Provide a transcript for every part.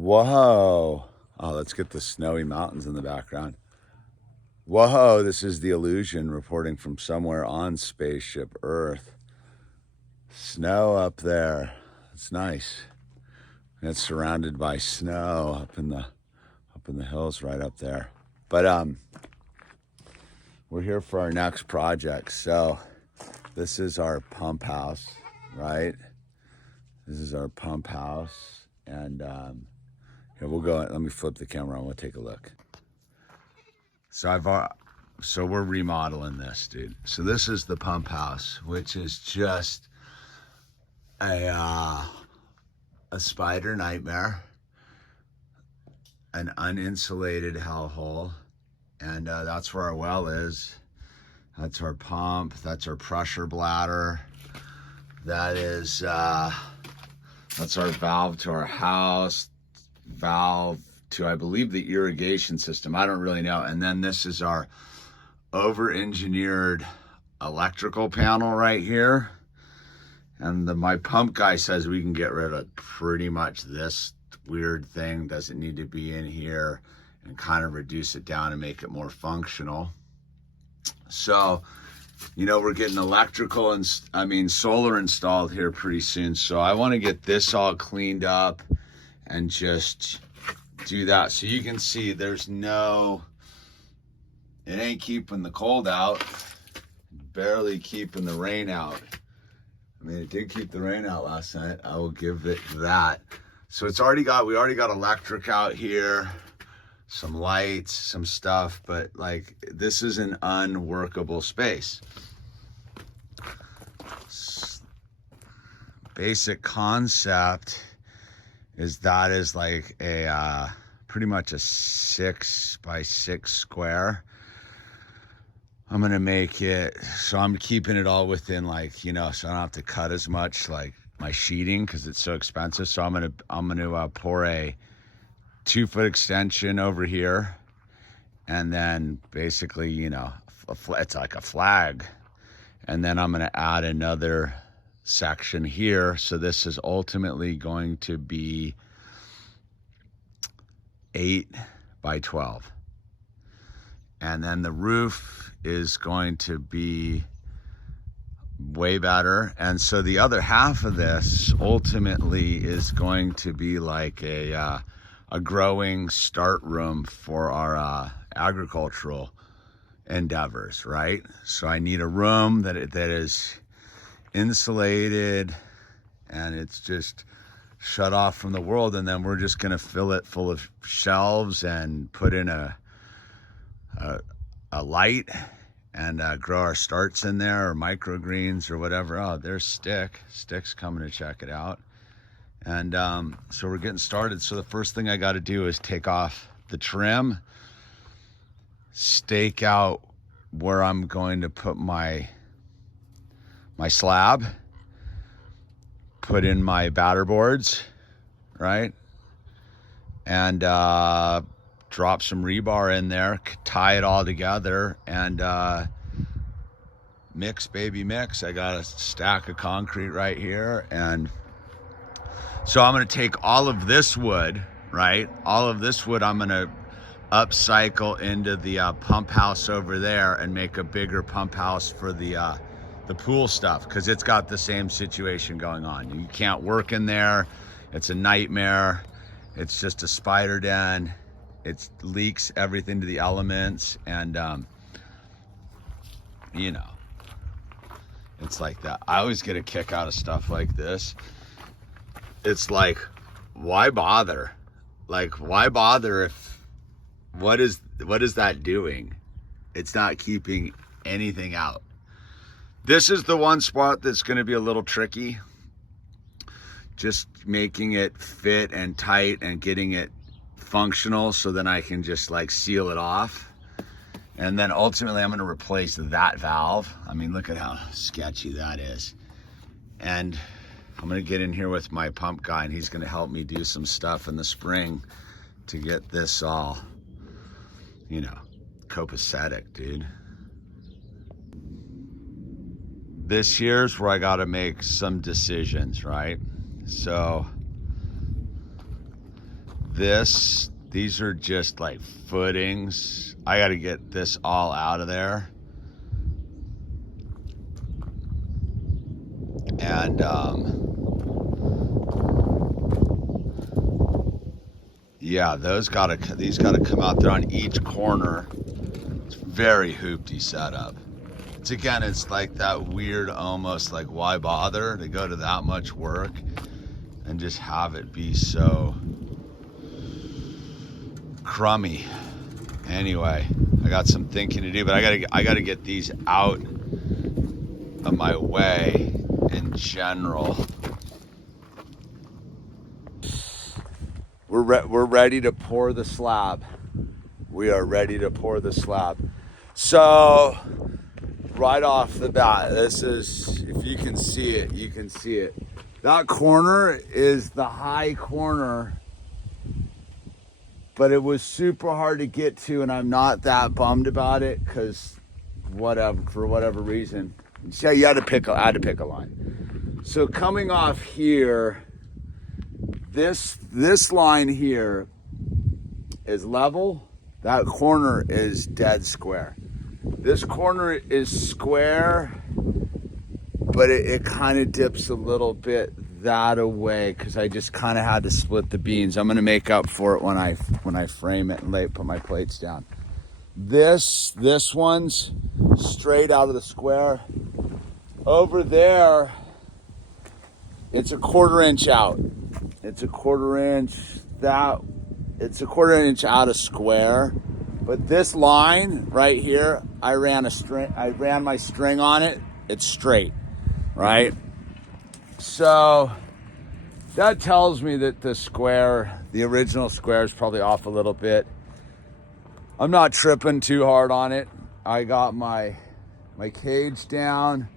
Whoa. Oh, let's get the snowy mountains in the background. Whoa, this is the Illusion reporting from somewhere on spaceship Earth. Snow up there. It's nice. And it's surrounded by snow up in the hills right up there. But we're here for our next project. So this is our pump house, right? This is our pump house. And here we'll go. Let me flip the camera on. We'll take a look. So we're remodeling this, dude. So this is the pump house, which is just a spider nightmare, an uninsulated hellhole, and that's where our well is. That's our pump. That's our pressure bladder. That is that's our valve to our house, valve to, I believe, the irrigation system. I don't really know. And then this is our over-engineered electrical panel right here. And my pump guy says we can get rid of pretty much this weird thing. Doesn't need to be in here, and kind of reduce it down and make it more functional. So, you know, we're getting electrical and solar installed here pretty soon. So I want to get this all cleaned up and just do that. So you can see it ain't keeping the cold out, barely keeping the rain out. I mean, it did keep the rain out last night. I will give it that. So we already got electric out here, some lights, some stuff, but like this is an unworkable space. Basic concept is like a pretty much a 6 by 6 square. I'm gonna make it so I'm keeping it all within, like, you know, so I don't have to cut as much like my sheeting because it's so expensive. So I'm gonna pour a 2-foot extension over here, and then basically, you know, it's like a flag, and then I'm gonna add another section here. So this is ultimately going to be 8 by 12, and then the roof is going to be way better. And so the other half of this ultimately is going to be like a growing start room for our agricultural endeavors, right? So I need a room that is insulated and it's just shut off from the world, and then we're just gonna fill it full of shelves and put in a light and grow our starts in there, or microgreens or whatever. Oh, there's Stick's coming to check it out. And so we're getting started. So the first thing I got to do is take off the trim, stake out where I'm going to put my slab, put in my batter boards, right? And drop some rebar in there, tie it all together, and mix, baby, mix. I got a stack of concrete right here. And so I'm going to take all of this wood, right? All of this wood I'm going to upcycle into the pump house over there and make a bigger pump house for the pool stuff, because it's got the same situation going on. You can't work in there. It's a nightmare. It's just a spider den. It leaks everything to the elements, and you know, it's like that. I always get a kick out of stuff like this. It's like, why bother? Like, why bother if what is that doing? It's not keeping anything out. This is the one spot that's going to be a little tricky. Just making it fit and tight and getting it functional, so then I can just like seal it off. And then ultimately I'm going to replace that valve. I mean, look at how sketchy that is. And I'm going to get in here with my pump guy, and he's going to help me do some stuff in the spring to get this all, you know, copacetic, dude. This year's where I got to make some decisions, right? So these are just like footings. I got to get this all out of there. And yeah, these gotta come out there on each corner. It's very hoopty setup. It's like that weird, almost like, why bother to go to that much work and just have it be so crummy. Anyway, I got some thinking to do, but I gotta get these out of my way in general. We're ready to pour the slab. We are ready to pour the slab. So right off the bat, this is, if you can see it, you can see it. That corner is the high corner, but it was super hard to get to, and I'm not that bummed about it because for whatever reason. So I had to pick a line. So coming off here, this line here is level. That corner is dead square. This corner is square, but it kind of dips a little bit that away because I just kind of had to split the beams. I'm gonna make up for it when I frame it and put my plates down. This one's straight out of the square. Over there, it's a 1/4 inch out. It's a 1/4 inch. It's a 1/4 inch out of square. But this line right here, I ran my string on it. It's straight, right? So that tells me that the original square is probably off a little bit. I'm not tripping too hard on it. I got my cage down.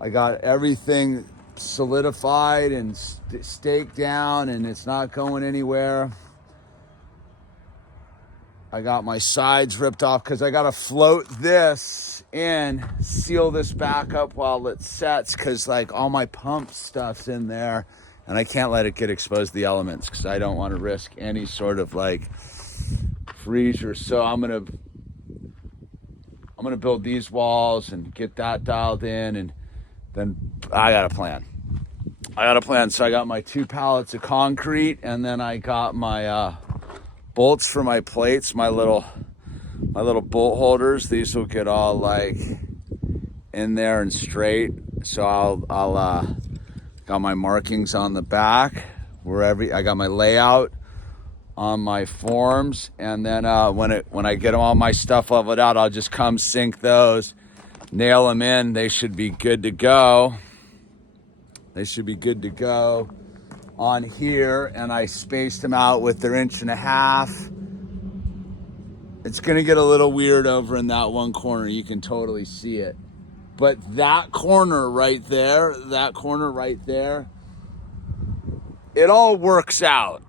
I got everything solidified and staked down, and it's not going anywhere. I got my sides ripped off because I got to float this in, seal this back up while it sets, because like all my pump stuff's in there and I can't let it get exposed to the elements because I don't want to risk any sort of like freezer. So I'm gonna build these walls and get that dialed in, and then I got a plan. So I got my 2 pallets of concrete, and then I got my bolts for my plates, my little bolt holders. These will get all like in there and straight. So I'll got my markings on the back I got my layout on my forms, and then when I get all my stuff leveled out, I'll just come sink those, nail them in. They should be good to go. On here, and I spaced them out with their 1.5 inches. It's gonna get a little weird over in that one corner. You can totally see it. But that corner right there, it all works out.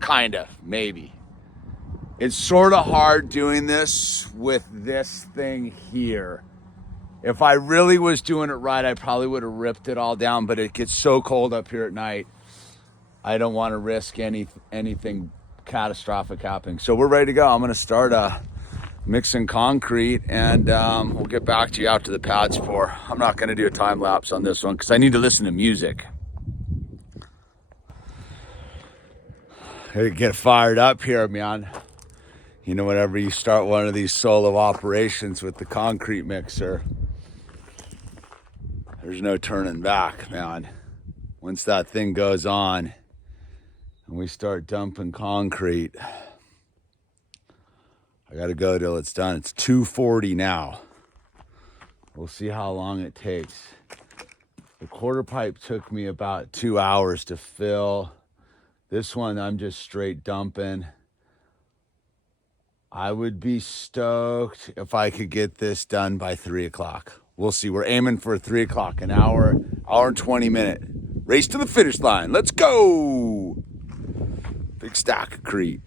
Kind of, maybe. It's sort of hard doing this with this thing here. If I really was doing it right, I probably would have ripped it all down, but it gets so cold up here at night, I don't want to risk anything catastrophic happening. So we're ready to go. I'm going to start mixing concrete, and we'll get back to you after the pads pour. I'm not going to do a time lapse on this one because I need to listen to music. Hey, get fired up here, man. You know, whenever you start one of these solo operations with the concrete mixer, there's no turning back, man. Once that thing goes on and we start dumping concrete, I gotta go till it's done. It's 2:40 now. We'll see how long it takes. The quarter pipe took me about 2 hours to fill. This one, I'm just straight dumping. I would be stoked if I could get this done by 3 o'clock. We'll see. We're aiming for 3 o'clock, an hour and 20 minute race to the finish line. Let's go. Big stack of crete.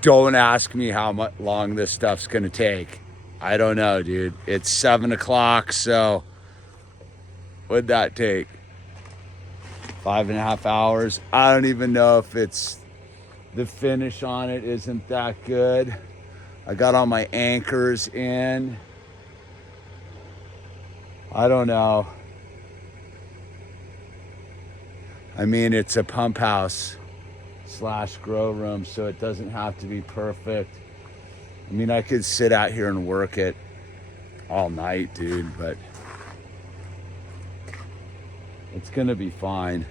Don't ask me how much long this stuff's gonna take. I don't know, dude. It's 7 o'clock, so what'd that take? 5.5 hours. I don't even know if it's, the finish on it isn't that good. I got all my anchors in. I don't know. I mean, it's a pump house / grow room, so it doesn't have to be perfect. I mean, I could sit out here and work it all night, dude, but it's gonna be fine.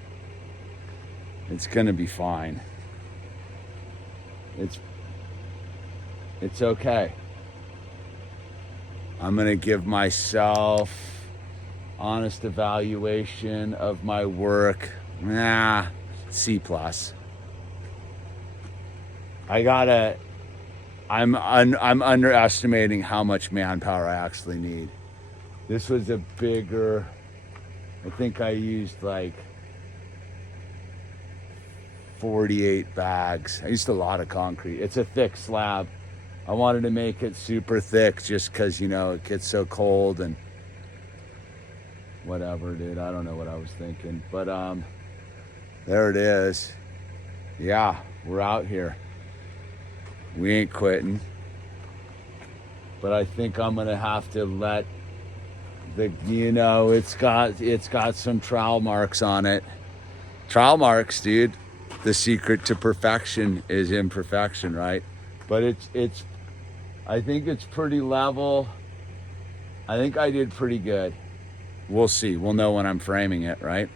It's gonna be fine. It's okay. I'm gonna give myself honest evaluation of my work. C+. I'm underestimating how much manpower I actually need. This was a bigger, I think I used like 48 bags. I used a lot of concrete. It's a thick slab. I wanted to make it super thick just because, you know, it gets so cold and whatever, dude. I don't know what I was thinking. But there it is. Yeah, we're out here. We ain't quitting. But I think I'm gonna have to let the, you know, it's got some trowel marks on it. Trowel marks, dude. The secret to perfection is imperfection, right? But it's I think it's pretty level. I think I did pretty good. We'll see. We'll know when I'm framing it, right?